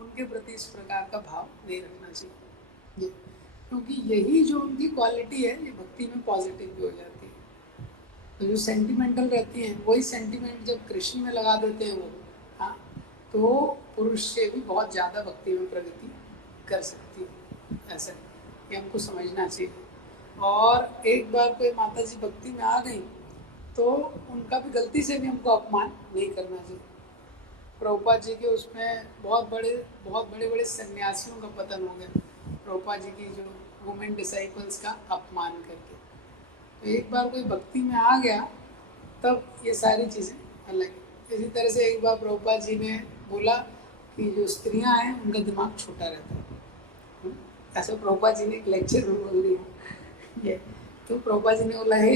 उनके प्रति इस प्रकार का भाव नहीं रखना चाहिए, क्योंकि यही जो उनकी क्वालिटी है ये भक्ति में पॉजिटिव भी हो जाती है। तो जो सेंटिमेंटल रहती हैं वही सेंटिमेंट जब कृष्ण में लगा देते हैं वो, हाँ, तो पुरुष से भी बहुत ज़्यादा भक्ति में प्रगति कर सकती है। ऐसा ये हमको समझना चाहिए। और एक बार कोई माता जी भक्ति में आ गई तो उनका भी गलती से भी हमको अपमान नहीं करना चाहिए। प्रभुपाद जी के उसमें बहुत बड़े बड़े सन्यासियों का पतन हो गया, प्रभुपाद जी की जो वुमेन डिसाइपल्स का अपमान करके। तो एक बार कोई भक्ति में आ गया तब ये सारी चीज़ें अलग। इसी तरह से एक बार प्रभुपाद जी ने बोला कि जो स्त्रियां हैं उनका दिमाग छोटा रहता है, ऐसा प्रभुपाद जी ने एक लेक्चर में बोल दिया ये। तो प्रभुपाद जी ने बोला है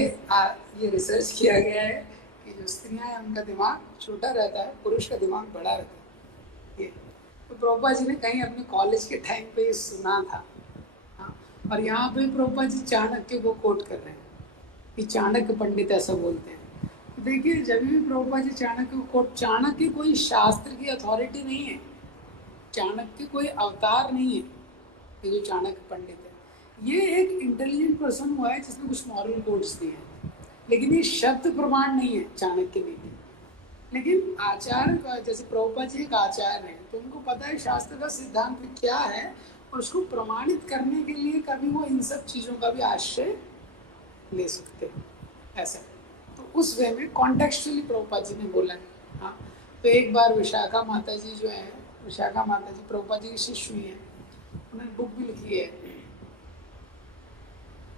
ये रिसर्च किया गया है कि जो स्त्रियां हैं उनका दिमाग छोटा रहता है, पुरुष का दिमाग बड़ा रहता है ये। तो प्रभुपाद जी ने कहीं अपने कॉलेज के टाइम पे ये सुना था। हाँ, और यहाँ पे प्रभुपाद जी चाणक्य को कोट कर रहे हैं कि चाणक्य पंडित ऐसा बोलते हैं। तो देखिए जब भी प्रभुपाद जी चाणक्य को कोट, चाणक्य कोई शास्त्र की अथॉरिटी नहीं है, चाणक्य कोई अवतार नहीं है, ये जो चाणक्य पंडित है ये एक इंटेलिजेंट पर्सन हुआ है जिसने कुछ मॉरल कोड्स दिए हैं, लेकिन ये शब्द प्रमाण नहीं है चाणक्य नीति। लेकिन आचार्य का, जैसे प्रभुपाद जी एक आचार्य हैं तो उनको पता है शास्त्र का सिद्धांत क्या है और उसको प्रमाणित करने के लिए कभी वो इन सब चीज़ों का भी आश्रय ले सकते हैं ऐसा। तो उस वे में कॉन्टेक्चुअली प्रभुपाद जी ने बोला है। हाँ, तो एक बार विशाखा माता जी जो है, विशाखा माता जी प्रभुपाद जी की शिष्य हुई हैं, उन्होंने बुक भी लिखी है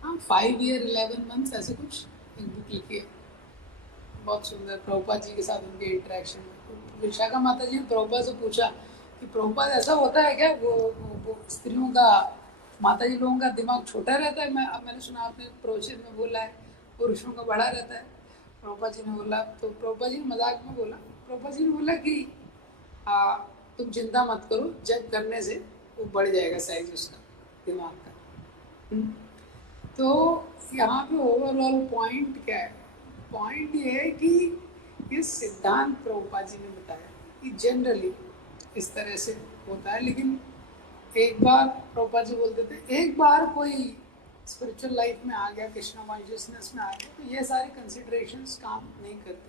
हाँ 5 ईयर 11 मंथ्स ऐसे कुछ एक बुक लिखी है, बहुत सुंदर। प्रभुपाद जी के साथ उनके इंटरेक्शन में विशाखा माता जी ने प्रभुपाद से पूछा कि प्रभुपाद ऐसा होता है क्या, वो स्त्रियों का, माता जी लोगों का दिमाग छोटा रहता है, मैंने सुना आपने प्रवचन में बोला है पुरुषों का बड़ा रहता है। प्रभुपाद जी ने बोला, तो प्रभुपाद जी ने मजाक में बोला, प्रभुपाद जी ने बोला कि तुम चिंता मत करो, जब करने से वो बढ़ जाएगा साइज उसका दिमाग का। तो यहाँ पे ओवरऑल पॉइंट क्या है, पॉइंट ये है कि ये सिद्धांत प्रभुपाद जी ने बताया कि जनरली इस तरह से होता है, लेकिन एक बार प्रभुपाद जी बोलते थे, एक बार कोई स्पिरिचुअल लाइफ में आ गया, कृष्णा कॉन्शियसनेस में आ गया, तो ये सारे कंसिडरेशंस काम नहीं करते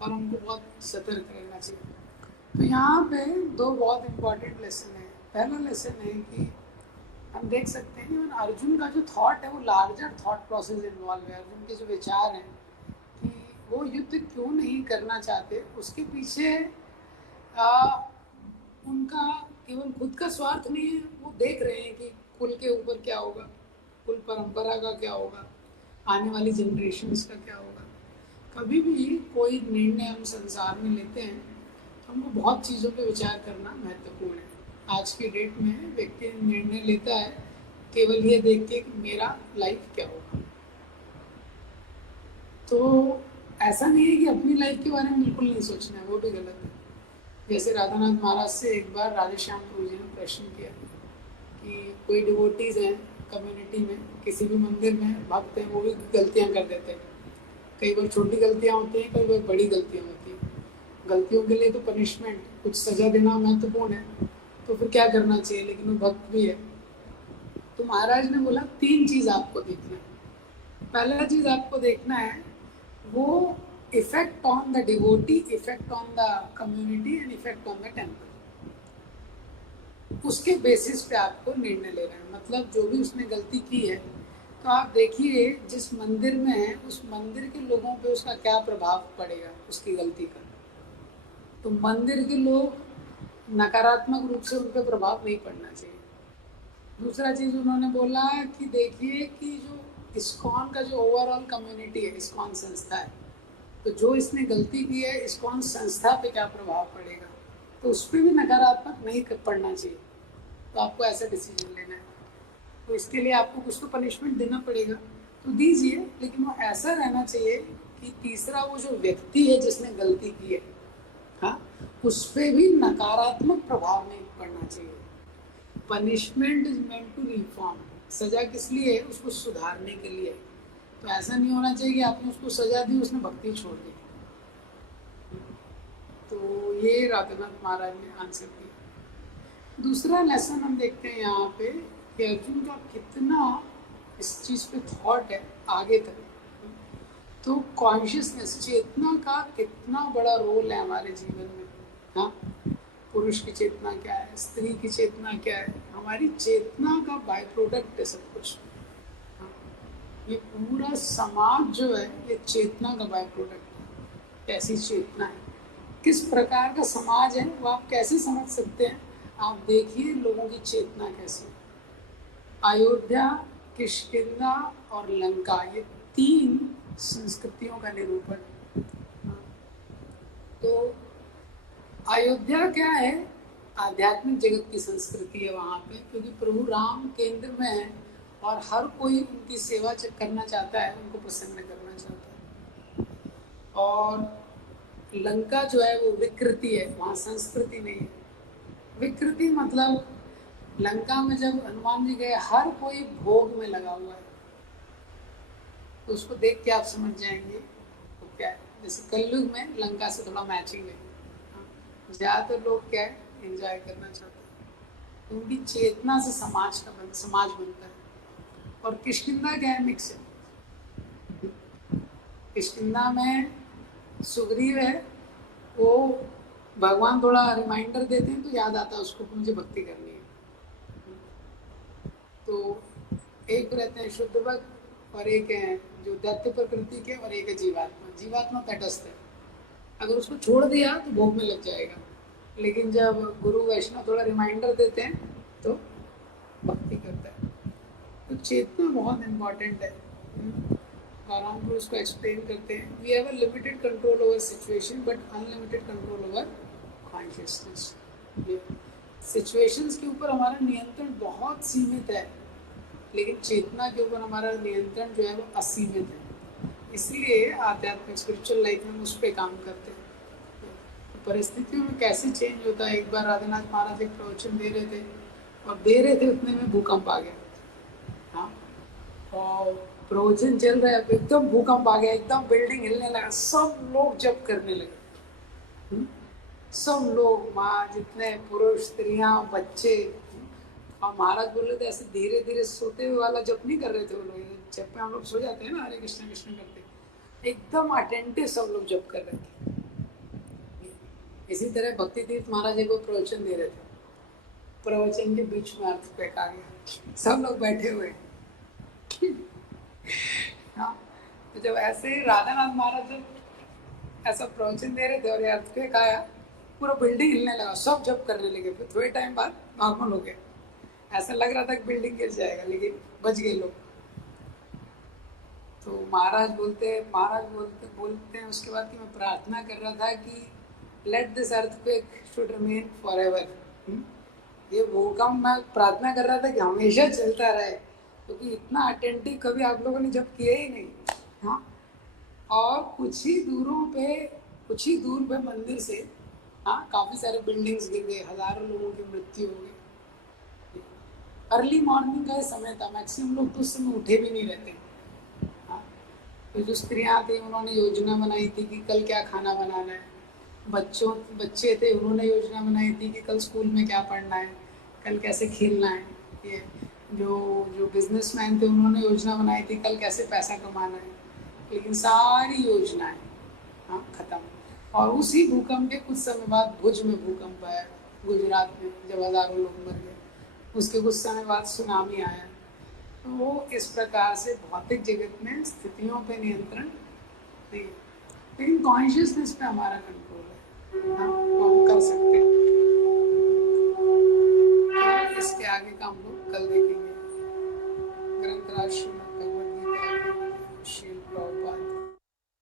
और उनको बहुत सतर्क रहना चाहिए। तो यहाँ पे दो बहुत इम्पोर्टेंट लेसन है। पहला लेसन है कि हम देख सकते हैं कि अर्जुन का जो थॉट है वो लार्जर थॉट प्रोसेस इन्वॉल्व है। अर्जुन के जो विचार हैं कि वो युद्ध क्यों नहीं करना चाहते, उसके पीछे उनका केवल खुद का स्वार्थ नहीं है, वो देख रहे हैं कि कुल के ऊपर क्या होगा, कुल परंपरा का क्या होगा, आने वाली जनरेशन्स का क्या होगा। कभी भी कोई निर्णय हम संसार में लेते हैं तो हमको बहुत चीज़ों पे विचार करना महत्वपूर्ण है। आज की डेट में व्यक्ति निर्णय लेता है केवल ये देख के कि मेरा लाइफ क्या होगा। तो ऐसा नहीं है कि अपनी लाइफ के बारे में बिल्कुल नहीं सोचना है, वो भी गलत है। जैसे राधानाथ महाराज से एक बार राधेश्याम प्रभु जी ने प्रश्न किया कि कोई डिवोटीज हैं कम्युनिटी में, किसी भी मंदिर में भक्त हैं, वो भी गलतियाँ कर देते हैं। कई बार छोटी गलतियाँ होती हैं, कई बार बड़ी गलतियाँ होती हैं। गलतियों के लिए तो पनिशमेंट, कुछ सजा देना महत्वपूर्ण है, तो फिर क्या करना चाहिए, लेकिन वो भक्त भी है। तो महाराज ने बोला 3 चीज़ आपको देखना है। पहला चीज़ आपको देखना है वो effect on the devotee, effect on the community and effect on the temple. उसके बेसिस पे आपको निर्णय लेना है। मतलब जो भी उसने गलती की है, तो आप देखिए जिस मंदिर में है उस मंदिर के लोगों पे उसका क्या प्रभाव पड़ेगा उसकी गलती का। तो मंदिर के लोग नकारात्मक रूप से उन पर प्रभाव नहीं पड़ना चाहिए। दूसरा चीज़ उन्होंने बोला कि देखिए कि जो इस्कॉन का जो ओवरऑल कम्युनिटी है, इस्कॉन संस्था है, तो जो इसने गलती की है इस्कॉन संस्था पे क्या प्रभाव पड़ेगा, तो उस पर भी नकारात्मक नहीं पड़ना चाहिए। तो आपको ऐसा डिसीजन लेना है। तो इसके लिए आपको कुछ तो पनिशमेंट देना पड़ेगा, तो दीजिए, लेकिन वो ऐसा रहना चाहिए कि तीसरा वो जो व्यक्ति है जिसने गलती की है, हाँ, उस पर भी नकारात्मक प्रभाव नहीं पड़ना चाहिए। Punishment is meant to reform. सजा किस लिए है? उसको सुधारने के लिए। तो ऐसा नहीं होना चाहिए कि आपने उसको सजा दी, उसने भक्ति छोड़ दी। तो ये राधानाथ महाराज ने आंसर दिया। दूसरा लेसन हम देखते हैं यहाँ पे कि अर्जुन का कितना इस चीज़ पे थॉट है आगे तक। तो कॉन्शियसनेस, चेतना का कितना बड़ा रोल है हमारे जीवन में। हाँ, पुरुष की चेतना क्या है, स्त्री की चेतना क्या है, हमारी चेतना का बाय प्रोडक्ट है सब कुछ। हाँ, ये पूरा समाज जो है ये चेतना का बाय प्रोडक्ट है। कैसी चेतना है, किस प्रकार का समाज है, वो आप कैसे समझ सकते हैं? आप देखिए लोगों की चेतना कैसी। अयोध्या, किष्किंधा और लंका, ये 3 संस्कृतियों का निरूपण। तो अयोध्या क्या है? आध्यात्मिक जगत की संस्कृति है वहाँ पे, क्योंकि प्रभु राम केंद्र में है और हर कोई उनकी सेवा करना चाहता है, उनको प्रसन्न करना चाहता है। और लंका जो है वो विकृति है, वहाँ संस्कृति नहीं है। विकृति मतलब लंका में जब हनुमान जी गए, हर कोई भोग में लगा हुआ है, तो उसको देख के आप समझ जाएंगे तो क्या है। जैसे कलयुग में लंका से थोड़ा मैचिंग है, ज़्यादातर लोग क्या है, एंजॉय करना चाहते हैं। तो उनकी चेतना से समाज बनता है। और किष्किंधा क्या है? मिक्स है। किष्किंधा में सुग्रीव है, वो भगवान थोड़ा रिमाइंडर देते हैं तो याद आता है उसको कि मुझे भक्ति करनी है। तो एक रहते हैं शुद्ध भक्त और एक है जो दैत्य प्रकृति के, और एक है जीवात्मा। जीवात्मा तटस्थ है, अगर उसको छोड़ दिया तो भोग में लग जाएगा, लेकिन जब गुरु वैष्णव थोड़ा रिमाइंडर देते हैं तो भक्ति करता है। तो चेतना बहुत इम्पॉर्टेंट है। और हम लोग उसको एक्सप्लेन करते हैं, we have a limited control over situation but unlimited control over consciousness. Situations के ऊपर हमारा नियंत्रण बहुत सीमित है, लेकिन चेतना के ऊपर हमारा नियंत्रण जो है वो असीमित है। इसलिए आध्यात्मिक स्पिरिचुअल लाइफ में हम उस पर काम करते हैं। तो परिस्थितियों में कैसे चेंज होता है। एक बार राधानाथ महाराज एक प्रवचन दे रहे थे, और दे रहे थे उतने में भूकंप आ गया। हाँ, और प्रवचन चल रहा है, एकदम भूकंप आ गया, एकदम बिल्डिंग हिलने लगा, सब लोग जप करने लगे। सब लोग, माँ, जितने पुरुष, स्त्रियां, बच्चे। और महाराज बोल रहे थे ऐसे धीरे धीरे सोते हुए वाला जप नहीं कर रहे थे वो लोग। जब पे हम लोग सो जाते हैं ना, हरे कृष्ण कृष्ण करते, एकदम अटेंटिव सब लोग जप कर रहे थे। इसी तरह भक्ति तीर्थ महाराज एक प्रवचन दे रहे थे, प्रवचन के बीच में अर्थक्वेक आ गया, सब लोग बैठे हुए। हाँ, तो जब ऐसे राधानाथ महाराज जब ऐसा प्रवचन दे रहे थे और ये अर्थक्वेक आया, पूरा बिल्डिंग हिलने लगा, सब जब करने लगे। फिर थोड़े टाइम बाद नॉर्मल हो गए। ऐसा लग रहा था कि बिल्डिंग गिर जाएगा, लेकिन बच गए लोग। तो महाराज बोलते हैं उसके बाद कि मैं प्रार्थना कर रहा था कि let this earthquake should remain forever. ये भूकंप मैं प्रार्थना कर रहा था कि हमेशा चलता रहे, क्योंकि इतना अटेंटिव कभी आप लोगों ने जब किया ही नहीं। हाँ, और कुछ ही दूर पे मंदिर से काफ़ी सारे बिल्डिंग्स गिर गए, हज़ारों लोगों की मृत्यु हो गई। अर्ली मॉर्निंग का समय था, मैक्सिमम लोग तो उस समय उठे भी नहीं रहते। तो जो स्त्रियाँ थी उन्होंने योजना बनाई थी कि कल क्या खाना बनाना है। बच्चे थे, उन्होंने योजना बनाई थी कि कल स्कूल में क्या पढ़ना है, कल कैसे खेलना है। ये जो बिजनेसमैन थे उन्होंने योजना बनाई थी कल कैसे पैसा कमाना है। लेकिन सारी योजनाएं खत्म। और उसी भूकंप के कुछ समय बाद भुज में भूकंप आया, गुजरात में, जब हज़ारों लोग मर गए। उसके कुछ समय बाद सुनामी आया। तो वो इस प्रकार से भौतिक जगत में स्थितियों पे नियंत्रण नहीं, लेकिन कॉन्शियसनेस पे हमारा कंट्रोल है। हम कर सकते हैं। तो इसके आगे का हम लोग कल देखेंगे। ग्रंथराज श्रीमद्